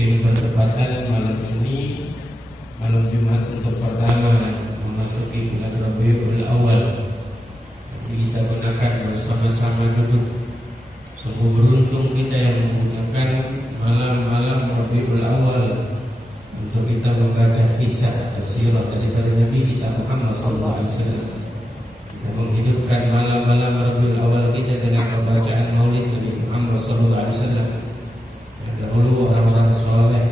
mungkin bertepatan malam ini malam Jumat untuk pertama memasuki bulan Rabiul Awal. Jadi kita gunakan bersama-sama duduk. Sungguh beruntung kita yang menggunakan malam-malam Rabiul Awal untuk kita membaca kisah sirah daripada Nabi kita Muhammad sallallahu alaihi wasallam. Kita menghidupkan malam-malam Rabiul Awal kita dengan pembacaan Maulid Nabi Muhammad sallallahu alaihi wasallam. Dahulu orang-orang soleh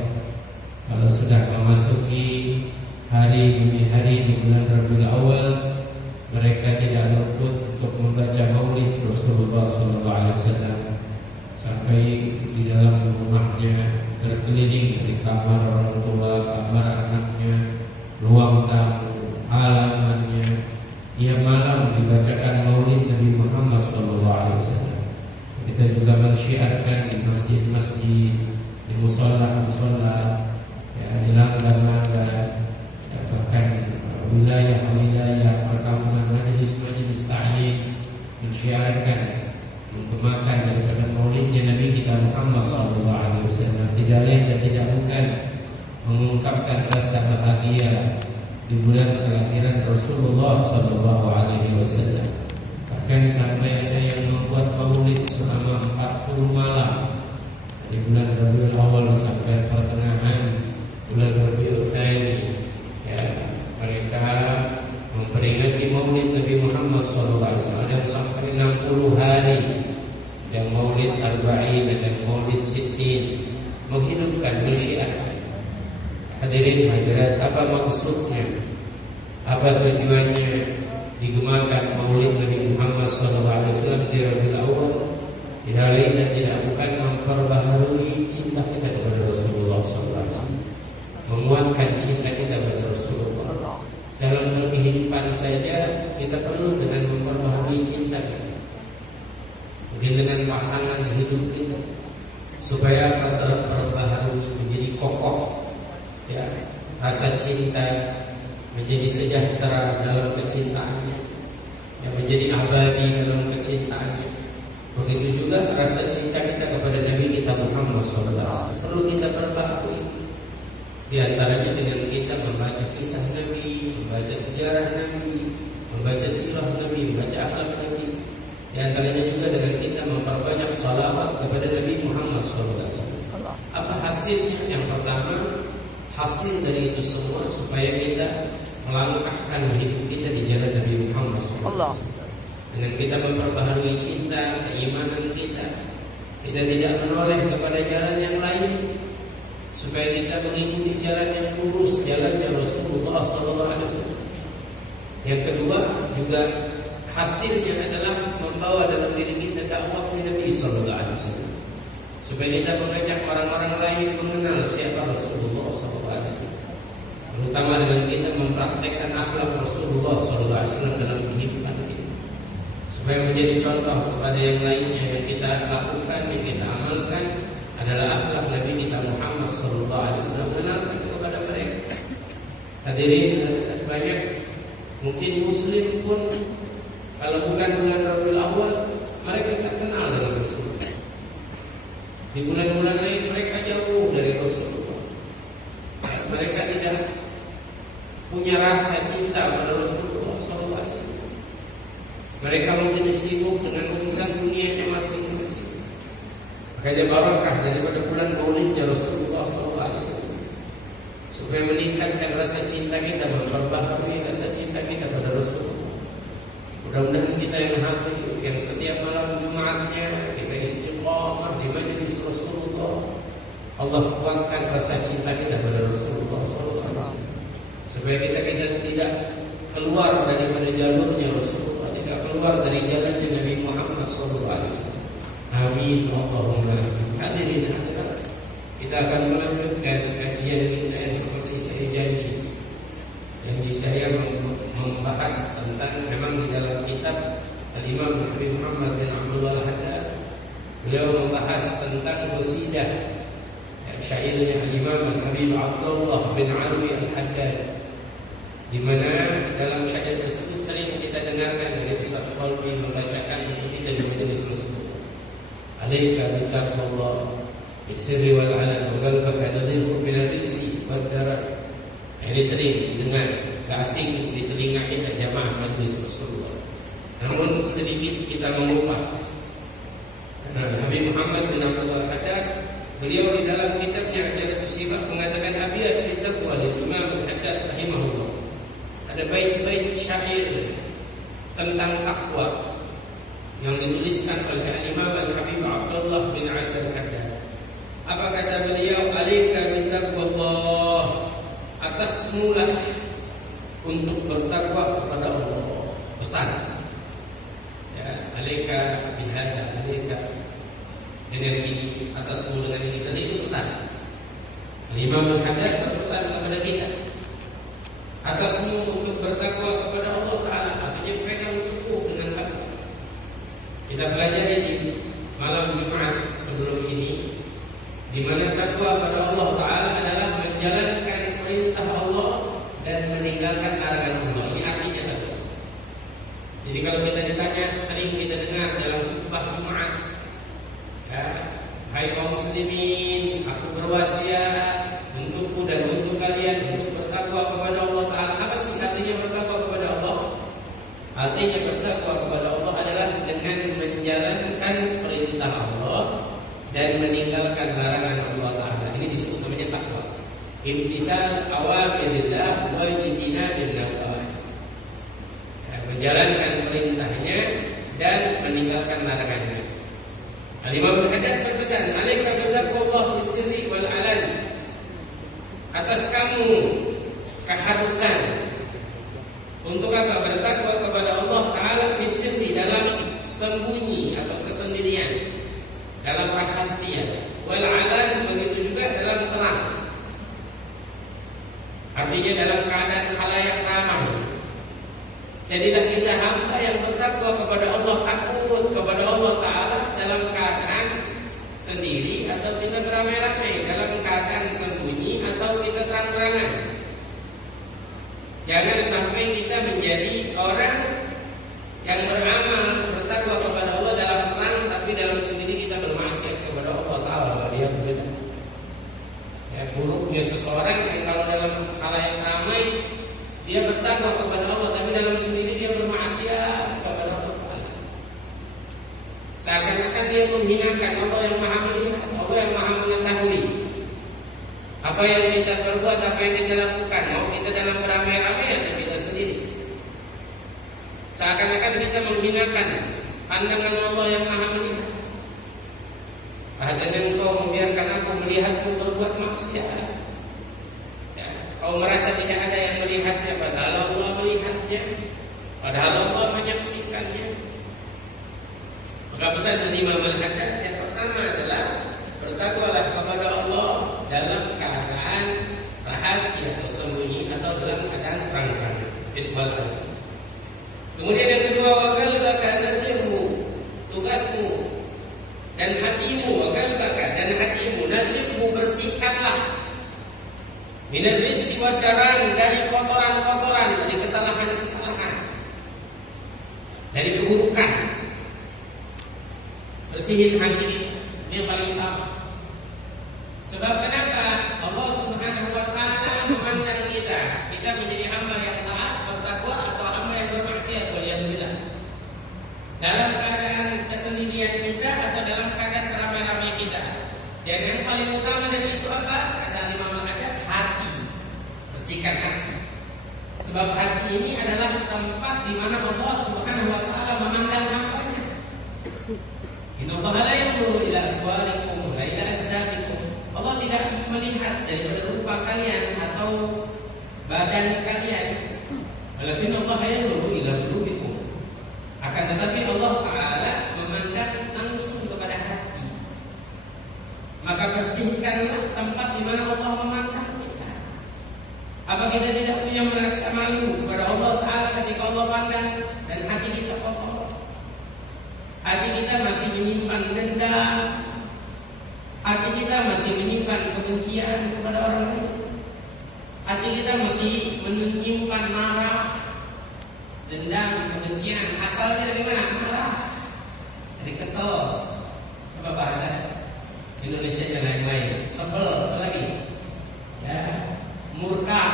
kalau sudah memasuki hari demi hari di bulan Rabiul Awal, mereka tidak luput untuk membaca Maulid Rasulullah SAW sampai di dalam rumahnya, berkeliling dari kamar orang tua, kamar anaknya, ruang tamu, halamannya. Tiap malam dibacakan Maulid Nabi Muhammad SAW. Kita juga mensyiarkan di masjid-masjid, di musola-musola, ya, di langgar-langgar, ya, bahkan wilayah-wilayah perkampungan majelis-majelis ta'lim mensyiarkan, menggemakan daripada Maulidnya Nabi kita Muhammad SAW. Tidak lain dan tidak bukan mengungkapkan rasa bahagia di bulan kelahiran Rasulullah SAW. Bahkan sampai ada yang membuat maulid selama 40 malam di bulan Rabiul Awal sampai pertengahan bulan Rabiul Tsani. Ya, mereka memperingati maulid Nabi Muhammad SAW. Ada yang sampai 60 hari, dan maulid Arba'in dan maulid Sittin, menghidupkan, mensyiarkan. Hadirin hadirat, apa maksudnya? Apa tujuannya digemakan Maulid Nabi Muhammad SAW di Rabiul Awal? Tidak lain dan tidak bukan memperbaharui cinta kita kepada Rasulullah SAW, menguatkan cinta kita kepada Rasulullah. Dalam kehidupan saja kita perlu dengan memperbaharui cinta kita, mungkin dengan pasangan hidup kita, supaya terperbaharui, menjadi kokoh, ya, rasa cinta menjadi sejahtera dalam kecintaannya, yang menjadi abadi dalam kecintaannya. Begitu juga rasa cinta kita kepada Nabi kita Muhammad SAW perlu kita perbaharui. Di antaranya dengan kita membaca kisah Nabi, membaca sejarah Nabi, membaca sirah Nabi, membaca akhlak Nabi. Di antaranya juga dengan kita memperbanyak salawat kepada Nabi Muhammad SAW. Apa hasilnya? Yang pertama, hasil dari itu semua supaya kita melangkahkan hidup kita di jalan Nabi Muhammad SAW. Dengan kita memperbaharui cinta, keimanan kita, kita tidak menoleh kepada jalan yang lain, supaya kita mengikuti jalan yang lurus, jalannya Rasulullah SAW. Yang kedua juga hasilnya adalah membawa dalam diri kita dakwah Nabi SAW, supaya kita mengajak orang-orang lain mengenal siapa Rasulullah SAW. Terutama dengan kita mempraktekkan akhlak Rasulullah SAW dalam kehidupan kita, supaya menjadi contoh kepada yang lainnya. Yang kita lakukan, yang kita amalkan adalah akhlak Nabi kita Muhammad SAW, kenalkan kepada mereka. Hadirin, banyak mungkin Muslim pun kalau bukan bulan Rabiul Awal mereka tak kenal dengan Rasulullah. Di bulan-bulan lain mereka jauh dari Rasulullah. Mereka tidak punya rasa cinta pada Rasulullah SAW. Mereka mungkin sibuk dengan urusan dunianya masing-masing. Makanya barakah daripada bulan Maulidnya Rasulullah SAW, supaya meningkatkan rasa cinta kita, memperbaharui rasa cinta kita pada Rasulullah. Mudah-mudahan kita yang hadir, yang setiap malam Jumatnya kita istiqamah di majelis Rasulullah, Allah kuatkan rasa cinta kita pada Rasulullah SAW, supaya kita tidak keluar daripada jalurnya Rasulullah, tidak keluar dari jalannya Nabi Muhammad SAW. Amin Allahumma amin. Hadirin hadirat, kita akan melanjutkan kajian kita yang seperti saya janji saya membahas tentang, memang di dalam kitab Al-Imam Habib Muhammad bin Abdullah Al-Haddad, beliau membahas tentang qasidah syairnya Al-Imam Habib Abdullah bin Alwi Al-Haddad, di mana dalam syair tersebut sering kita dengarkan dari Ustaz Qalbi membacakan untuk kita di majelis Rasulullah. Alaika bitaqwallah Bisri wal alan wa qalbaka nadhiru min ar-rizqi wad darar. Ini sering didengar, gak asing di telinga kita jamaah majlis Rasulullah. Namun sedikit kita mengupas. Karena Habib Muhammad bin Abdullah Haddad, beliau di dalam kitabnya Jalalatus Sifat mengatakan abiyat fi taqwa lil Imam Haddad rahimahullah. Ada bait-bait syair tentang takwa yang dituliskan oleh Imam Al-Habib Abdullah bin Abdul Haddad. Apa kata beliau? Alaika bi taqwallah. Atasmulah untuk bertakwa kepada Allah. Pesan. Ya, alaika bihada, alaika dengan ini, atasmu dengan ini. Tadi itu pesan. Imam Al-Haddad berpesan kepada kita. Atasmu untuk bertakwa kepada Allah Ta'ala. Artinya pegang teguh dengan takwa. Kita pelajari di malam Jumat sebelum ini, di mana takwa kepada Allah Ta'ala adalah menjalankan perintah Allah dan meninggalkan larangan Allah. Ini artinya takwa. Jadi kalau kita ditanya, sering kita dengar dalam khutbah Jumat, ya, hai kaum muslimin, aku berwasiat untukku dan untuk kalian untuk bertakwa kepada Allah Ta'ala. Apa sih artinya bertakwa kepada Allah? Artinya bertakwa kepada Allah adalah dengan menjalankan perintah Allah dan meninggalkan larangan Allah Ta'ala. Ini disebut namanya takwa. Imtithal awamirillah wa ijtinabin nawahi. Menjalankan perintahnya dan meninggalkan larangannya. Al-Imam Al-Haddad berpesan, alaika bitaqwallah fis sirri wal alani. Atas kamu keharusan untuk apa? Bertakwa kepada Allah Ta'ala fis sirri, dalam sembunyi atau kesendirian, dalam rahasia, wal alan, begitu juga dalam terang. Artinya dalam keadaan khalayak ramai. Jadilah kita hamba yang bertakwa kepada Allah, takut kepada Allah Ta'ala dalam keadaan sendiri atau kita beramai-ramai, dalam keadaan sembunyi atau kita terang-terangan. Jangan sampai kita menjadi orang yang beramal bertakwa kepada Allah dalam terang, tapi dalam sendiri kita bermaksiat kepada Allah Ta'ala. Dia berbeda. Ya, buruknya seseorang yang kalau dalam khalayak ramai dia bertakwa kepada Allah, tapi dalam sendiri dia bermaksiat kepada Allah Ta'ala. Seakan-akan dia menghinakan Allah yang maha melihat, Allah yang maha mengetahui apa yang kita perbuat, apa yang kita lakukan, mau kita dalam beramai-ramai atau kita sendiri. Seakan-akan kita menghinakan pandangan Allah yang maha melihat. Bahasanya engkau membiarkan aku melihatmu berbuat maksiat. Ya, kau merasa tidak ada yang melihatnya, padahal Allah melihatnya, padahal Allah menyaksikannya. Maka pesan dari Imam Al-Haddad yang pertama adalah bertakwalah kepada Allah dalam keadaan rahasia atau sembunyi atau dalam keadaan terang-terangan. Kemudian yang kedua, wagalbaka nadhirhu, tugasmu dan hatimu, wagalbaka dan hatimu, nadhirhu, bersihkanlah minar rizqi wad daran, dari kotoran-kotoran, dari kesalahan-kesalahan, dari keburukan. Bersihin hati, ini yang paling utama. Sebab kenapa? Allah Subhanahu wa Ta'ala memandang kita menjadi hamba yang taat, bertakwa, atau hamba yang bermaksiat, waliyadzubillah. Dalam keadaan kesendirian kita atau dalam keadaan keramai-ramai kita. Dan yang paling utama dari itu apa? Kata Imam Al-Haddad, hati. Bersihkan hati. Sebab hati ini adalah tempat di mana Allah Subhanahu wa Ta'ala memandang hambanya. Inna Allah la yanzuru ila aswarikum wa ila ajsadikum. Allah tidak melihat daripada rupa kalian atau badan kalian. Walakin Allah yanzuru ila qulubikum. Akan tetapi Allah Ta'ala memandang langsung kepada hati. Maka bersihkanlah tempat di mana Allah memandang kita. Apa kita tidak punya merasa malu kepada Allah Ta'ala ketika Allah pandang dan hati kita kotor? Hati kita masih menyimpan dendam, hati kita masih menyimpan kebencian kepada orang lain, hati kita masih menyimpan marah, dendam, kebencian. Asalnya dari mana? Marah, dari kesel. Apa bahasa? Indonesia jangan yang lain. Sebel lagi, ya, murka.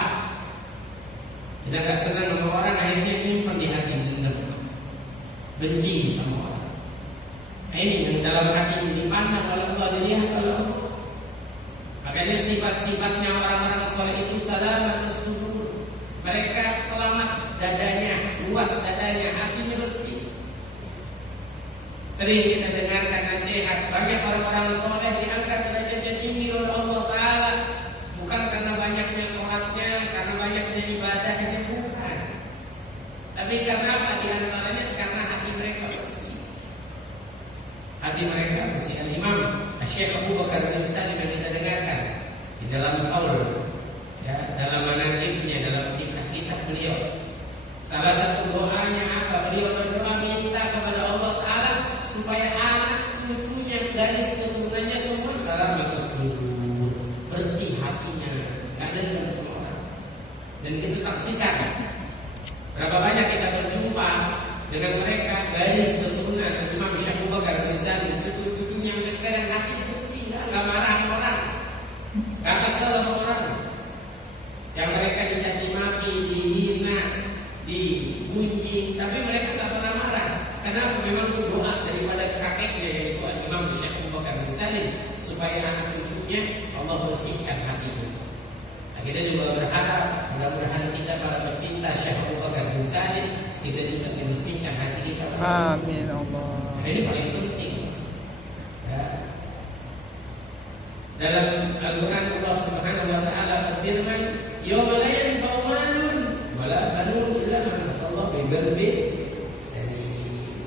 Kita nggak senang sama orang, akhirnya nyimpan di hati, dendam, benci sama orang. Nah, ini yang dalam hati ini dipandang kalau Allah, dilihat kalau Allah. Makanya sifat-sifatnya orang-orang soleh itu salamatus sudur. Mereka selamat dadanya, luas dadanya, hatinya bersih. Sering kita dengarkan nasihat, banyak orang-orang soleh diangkat derajatnya tinggi oleh Allah Ta'ala. Bukan karena banyaknya sholatnya, karena banyaknya ibadahnya, bukan. Tapi karena apa? Di antaranya karena hati mereka bersih. Hati mereka bersih. Al-Imam Syekh Abu Bakar bin Salim yang kita dengarkan di dalam qaul, ya, dalam manaqibnya, dalam kisah-kisah beliau. Salah satu doanya apa? Beliau berdoa minta kepada Allah Ta'ala supaya anak cucunya, garis keturunannya semua salamatus sudur, bersih hatinya, gak dendam sama orang. Dan kita saksikan berapa banyak kita berjumpa dengan mereka, garis keturunan Imam Syekh Abu Bakar bin Salim, cucu-cucunya sampai sekarang hatinya bersih, gak marah orang, gak kesel sama orang. Yang mereka dicaci maki, dihina, digunjing, tapi mereka tak pernah marah. Karena memang itu doa daripada kakeknya, yaitu Imam Syekh Abu Bakar bin Salim, supaya anak cucunya Allah bersihkan hatinya. Nah, kita juga berharap mudah-mudahan kita para pecinta Syekh Abu Bakar bin Salim, kita juga membersihkan hati kita. Amin Allah. Nah, ini paling penting. Ya. Dalam Al-Quran Allah Subhanahu Wa Taala berfirman, "Yauma la yanfa'u malun wala banun illa man atallaha biqalbin salim."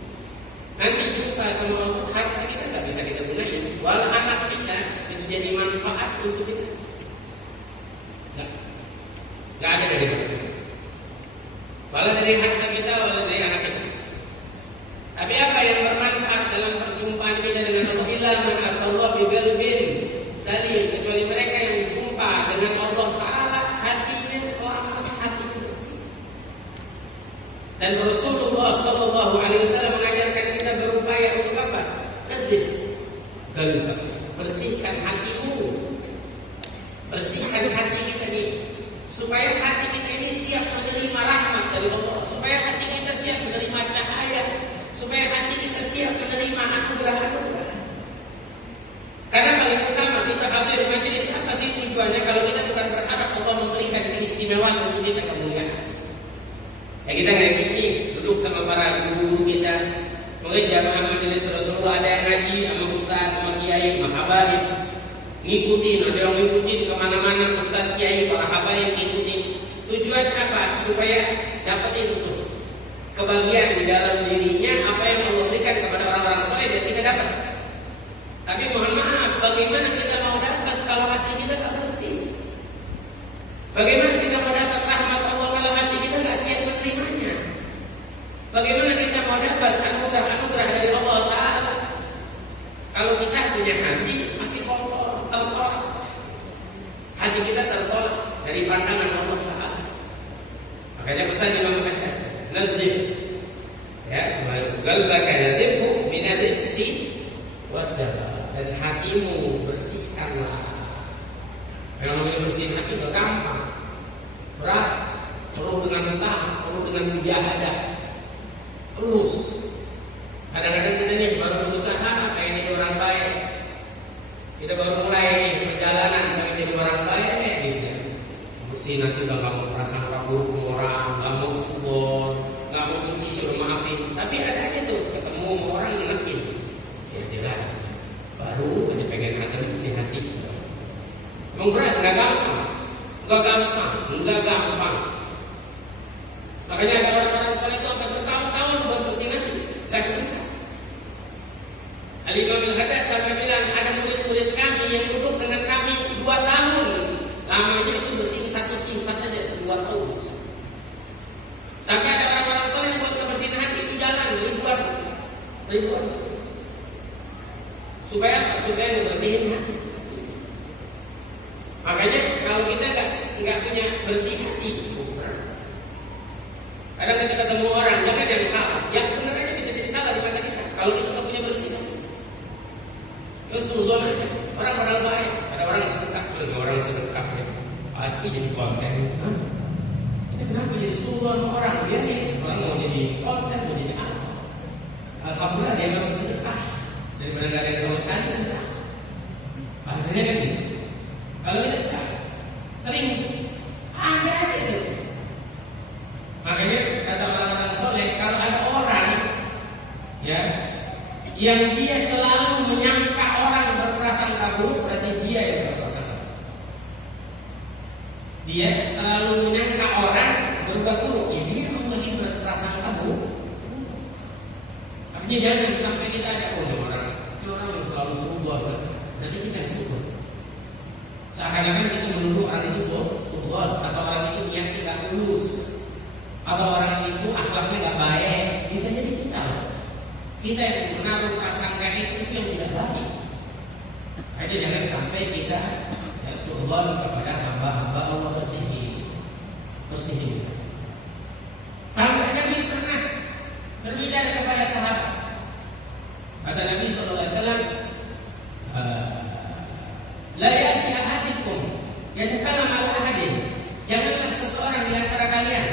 Nanti jumpa sama Allah, harta kita tak bisa kita gunakan, walau anak kita menjadi manfaat untuk kita. Gak ada dari mana. Walau dari harta kita, walau dari anak kita. Tapi apa yang bermanfaat dalam perjumpaan kita dengan Allah? Illa man atallaha biqalbin salim, kecuali mereka yang berjumpa dengan Allah Ta'ala hatinya selamat, hatinya bersih. Dan Rasulullah SAW mengajarkan kita berupaya untuk apa? Nadif qalbak, bersihkan hatimu, bersihkan hati kita ini, supaya hati kita ini siap menerima rahmat dari Allah, supaya hati kita siap menerima cahaya, supaya hati kita siap menerima anugerah-anugerah. Karena paling utama kita hadir di majelis, apa sih tujuannya kalau kita bukan berharap Allah memberikan keistimewaan untuk kita kemuliaan? Ya kita ngaji ini, duduk sama para guru kita, mengajar majelis Rasulullah, ada yang ngaji sama ustaz, sama kiai, sama habaib, ngikutin, ada yang ngikutin kemana-mana, ustaz, kiai, para habaib ngikutin. Tujuan apa? Supaya dapetin itu kebahagiaan di dalam dirinya, apa yang Allah berikan kepada orang-orang soleh dan kita dapat. Tapi mohon maaf, bagaimana kita mau dapat kalau hati kita tak bersih? Bagaimana kita mau dapat rahmat Allah kalau hati kita tak siap menerimanya? Bagaimana kita mau dapat anugerah-anugerah dari Allah Ta'ala kalau kita punya hati masih kotor, tertolak? Hati kita tertolak dari pandangan Allah Ta'ala. Makanya pesan Imam Ahmad, nadif, ya, qalbaka nadifhu min ar-rijsi wad-dakhal. Dan hatimu bersihkanlah. Yang namanya bersih hati itu gampang, berat, perlu dengan usaha, perlu dengan mujahadah. Terus kadang-kadang kita ini baru berusaha pengen jadi orang baik, kita baru mulai nih perjalanan pengen jadi orang baik gitu. Mesti nanti udah gak mau prasangka buruk sama orang, gak mau subon, gak mau benci, suruh maafin. Tapi ada aja tuh ketemu sama orang ngelakin, ya jelas baru aja pengen ada di hati. Emang berat, nggak gampang. Makanya ada orang-orang soleh itu sampai bertahun-tahun buat bersih hati, nggak sebentar. Al-Imam Al-Haddad sampai bilang ada murid-murid kami yang duduk dengan kami 2 tahun, lamanya itu bersih satu sifat aja 2 tahun. Sampai ada orang-orang soleh buat kebersihan hati itu jalan ribuan. Supaya membersihin hati. Makanya kalau kita nggak punya bersih hati, kadang kita ketemu orang jangan yang salah, yang benar aja bisa jadi salah di mata kita. Kalau kita nggak punya bersih hati, itu suzon aja. Orang modal baik, ada orang sedekah, orang sedekah ya. Pasti jadi konten. Itu kenapa jadi suruhan orang? Dia nih orang mau jadi konten, mau jadi apa? Alhamdulillah dia masih sedekah daripada nggak ada yang sama sekali sedekah. Hasilnya kan gitu. Kalau kita sering ada aja gitu. Makanya kata orang-orang soleh, kalau ada orang ya yang dia selalu menyangka orang berprasangka buruk, berarti dia yang berprasangka. Dia selalu menyangka orang berbuat buruk, ya dia memang lagi berprasangka buruk. Artinya jangan sampai kita ada orang yang selalu subur, nanti kita yang subur. Seakan-akan kita menuduh orang itu subur, atau orang itu niatnya nggak tulus, atau orang itu akhlaknya nggak baik. Bisa jadi kita loh. Kita yang menaruh prasangka itu yang tidak baik. Jadi jangan sampai kita subur kepada hamba-hamba Allah bersih. Sampai Nabi pernah berbicara kepada sahabat. Kata Nabi SAW, la ya'ti ahadikum yatakallam ala ahadin. Janganlah seseorang di antara kalian,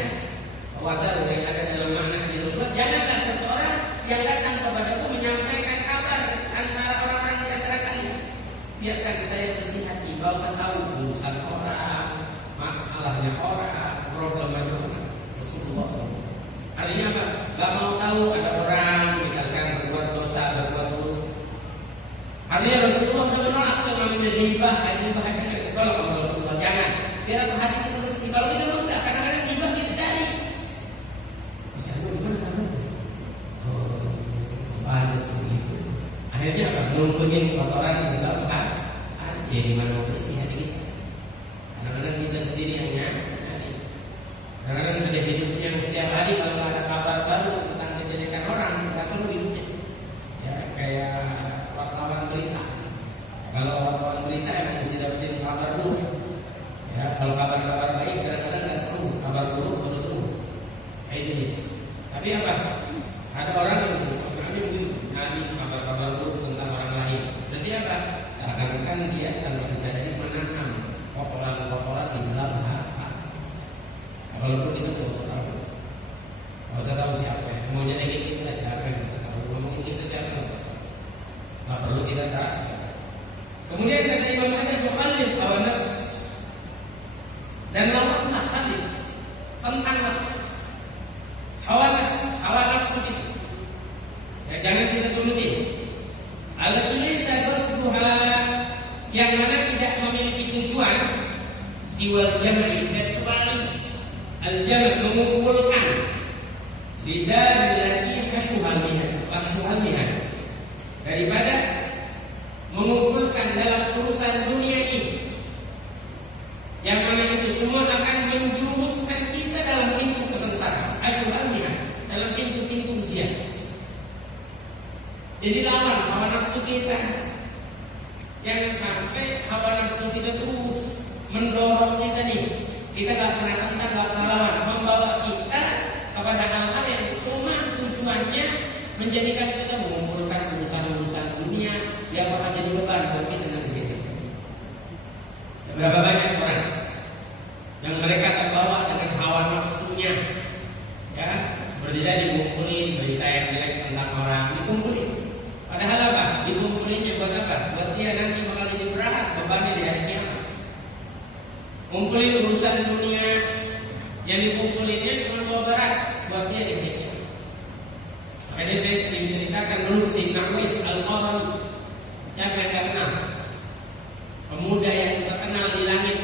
wadar yang ada dalam makna di Rasul, janganlah seseorang yang datang kepadaku menyampaikan kabar antara orang-orang di antara kalian. Biarkan saya bersih hati, gak usah tahu urusan orang, masalahnya orang, problemnya orang. Rasulullah SAW. Artinya apa? Gak mau tahu ada orang misalkan berbuat dosa, berbuat buruk. Artinya Rasulullah sudah menolak yang namanya ghibah. Kalau Rasulullah jangan. Biar apa hati kita bersih. Kalau kita belum tak, kadang-kadang ghibah kita cari. Misalnya gimana? Ada seperti itu. Akhirnya apa? Numpukin kotoran di dalam hati. Ya di mana bersih hati kita. Kadang-kadang kita sendiri yang nyari. Kadang-kadang ada hidup yang setiap hari kalau ada kabar baru tentang kejadian orang, nggak seru hidupnya. Ya kayak wartawan berita. Kalau wartawan berita yang mesti dapetin kabar buruk. Ya kalau kabar-kabar baik kadang-kadang nggak seru, kabar buruk terus seru. Kayak ini. Tapi apa? Ada orang yang mungkin nyari kabar-kabar buruk tentang orang lain. Berarti apa? Seakan-akan dia tanpa disadari menanam kotoran-kotoran di dalam hati. Kalau perlu kita nggak usah tahu. Nggak usah tahu siapa ya. Mau nyenengin kita siapa yang nggak usah tahu. Ngomongin kita siapa yang nggak usah tahu. Nggak perlu kita tahu. Kemudian kata Imam Ahmad, "Khalif hawa nafs." Dan lawanlah khalif tentang hawa nafs itu. Ya, jangan kita turuti. Allati laysa qasduha, yang mana tidak memiliki tujuan siwal jam'i, kecuali al-jam' mengumpulkan lidah lati kasyuhalnya daripada mengumpulkan dalam urusan dunia ini, yang mana itu semua akan menjumuskan kita dalam pintu kesengsaraan, asyuhalnya dalam pintu-pintu ujian. Jadi lawan hawa nafsu kita, yang sampai hawa nafsu kita terus mendorong kita nih. Kita gak pernah tentang, gak pernah lawan, membawa kita kepada hal-hal yang cuma tujuannya menjadikan kita mengumpulkan urusan-urusan dunia yang bakal jadi beban buat kita nanti. Berapa banyak orang yang mereka terbawa dengan hawa nafsunya, ya seperti tadi ngumpulin berita yang jelek tentang orang, dikumpulin. Padahal apa? Dikumpulinnya buat apa? Buat dia nanti bakal jadi berat bebannya di hari kiamat. Kumpulin urusan dunia, yang dikumpulinnya cuma bawa berat buat dia di dunia. Makanya saya sering ceritakan dulu Sayyidina Uwais Al-Qarani. Siapa yang gak kenal? Pemuda yang terkenal di langit,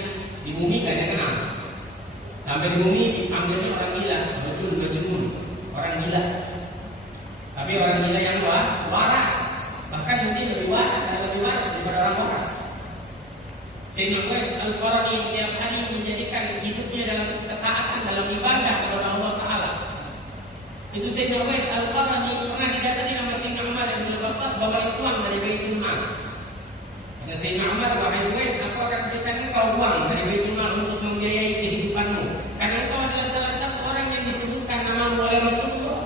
di bumi gak ada kenal. Sampai di bumi dipanggilnya orang gila, majnun, orang gila. Tapi orang gila yang waras, bahkan mungkin lebih waras daripada orang waras. Sayyidina Uwais Al-Qarani tiap hari menjadikan hidupnya dalam ketaatan, dalam ibadah kepada Allah Ta'ala. Itu Sayyidina Uwais Al-Qarani pernah didatangi sama Sayyidina Umar bin Khattab bawain uang dari Baitul Mal. Kata Sayyidina Umar, wahai Uwais, aku akan berikan engkau uang dari Baitul Mal untuk membiayai kehidupanmu, karena engkau adalah salah satu orang yang disebutkan namamu oleh Rasulullah.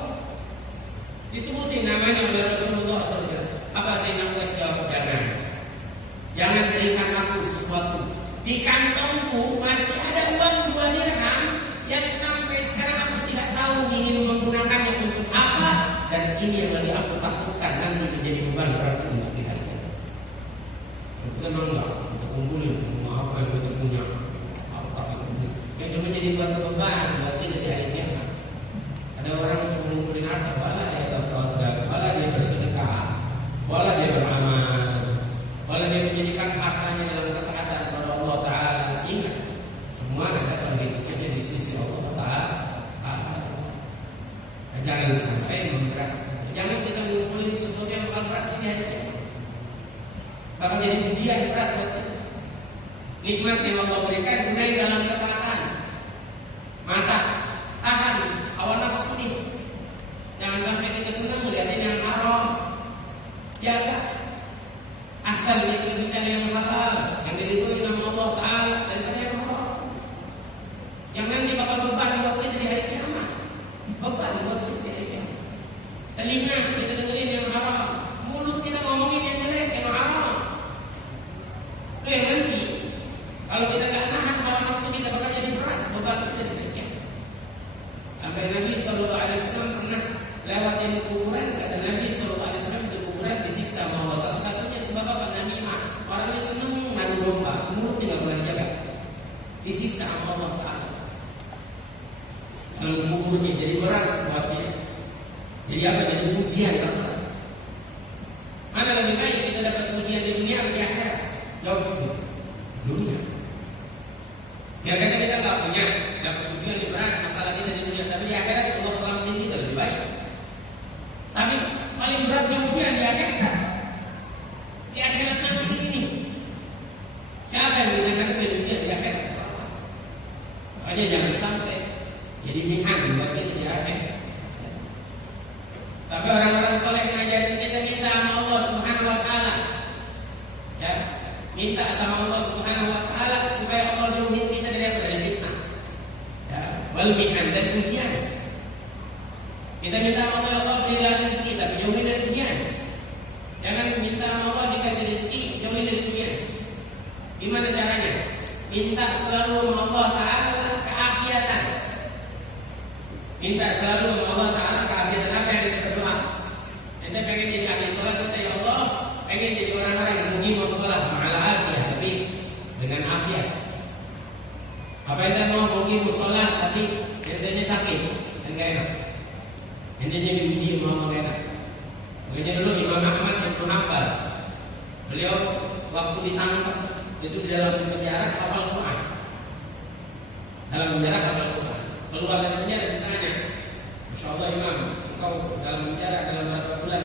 Disebutin namanya oleh Rasulullah SAW. Apa Sayyidina Uwais jawab? Jangan kantongku masih ada uang 2 dirham yang sampai sekarang aku tidak tahu ingin menggunakannya untuk apa, dan ini yang lagi aku takutkan nanti menjadi beban berat untuk kita. Itu memang enggak untuk kumpulin semua apa yang kita punya, apa yang cuma jadi beban buat kita di hari kiamat. Ada orang yang cuma ngumpulin harta, wala dia bersedekah, wala dia bersedekah, wala dia beramal, wala dia menjadikan hartanya dalam ketaatan kepada Allah Ta'ala. Ingat, semua ada penghitungannya di sisi Allah Ta'ala. Jangan sampai memberat. Jangan kita mengumpulin sesuatu yang berat di hari kiamat. Bakal jadi ujian berat buat kita. Nikmat yang Allah berikan gunain dalam ketaatan. Mata, tahan hawa nafsu ini. Jangan sampai kita senang melihat yang haram. Jaga. Asal kita bicara yang halal, yang diridhoi nama Allah Ta'ala, dan yang haram. Yang nanti bakal beban buat kita di hari kiamat. Beban buat kita di hari kiamat. Telinga kita dengerin yang haram, mulut kita ngomongin yang jelek, yang haram. Itu yang nanti kalau kita gak nahan hawa nafsu kita bakal jadi berat beban kita di hari kiamat. Sampai Nabi SAW pernah lewatin kuburan, kata Nabi SAW di kuburan disiksa sama Allah. Satu-satunya sebab apa? Nabi orangnya senang ngadu domba, mulut tidak boleh jaga, disiksa sama Allah Ta'ala. Kalau kuburnya jadi berat buat dia, jadi apa? Jadi ujian kan? Mana lebih baik kita dapat ujian di dunia atau di akhirat? Jawab itu, dunia. Biar kata kita nggak punya dapat ujian di berat masalah kita di dunia, tapi di akhirat Allah selamatin kita lebih baik. Tapi paling beratnya ujian di akhirat. Di akhirat nanti ini, siapa yang bisa ngerti ujian di akhirat? Makanya jangan sampai jadi mihan buat kita di akhirat. Sampai orang-orang soleh ngajarin kita minta sama Allah Subhanahu Wa Taala, ya, minta sama Allah Subhanahu Wa Taala supaya Allah jauhin kita dari fitnah, ya, wal mihan, dan ujian. Kita minta sama Allah berilah rezeki, tapi jauhin dari ujian. Jangan minta sama Allah dikasih rezeki, jauhin dari ujian. Gimana caranya? Minta selalu sama Allah Ta'ala keafiatan. Minta selalu sama Allah Ta'ala keafiatan. Apa yang kita berdoa? Kita pengen jadi ahli sholat, kita ya Allah pengen jadi orang-orang yang muqimus sholat ma'al afiyah, tapi dengan afiat. Apa yang kita mau muqimus sholat tapi entenya sakit, kan gak enak. Entenya diuji sama Allah enak. Makanya dulu Imam Ahmad bin Hanbal, beliau waktu ditangkap itu di dalam penjara hafal Quran. Dalam penjara hafal Quran. Keluar dari penjara ditanya, Masya Allah Imam, engkau dalam penjara dalam berapa bulan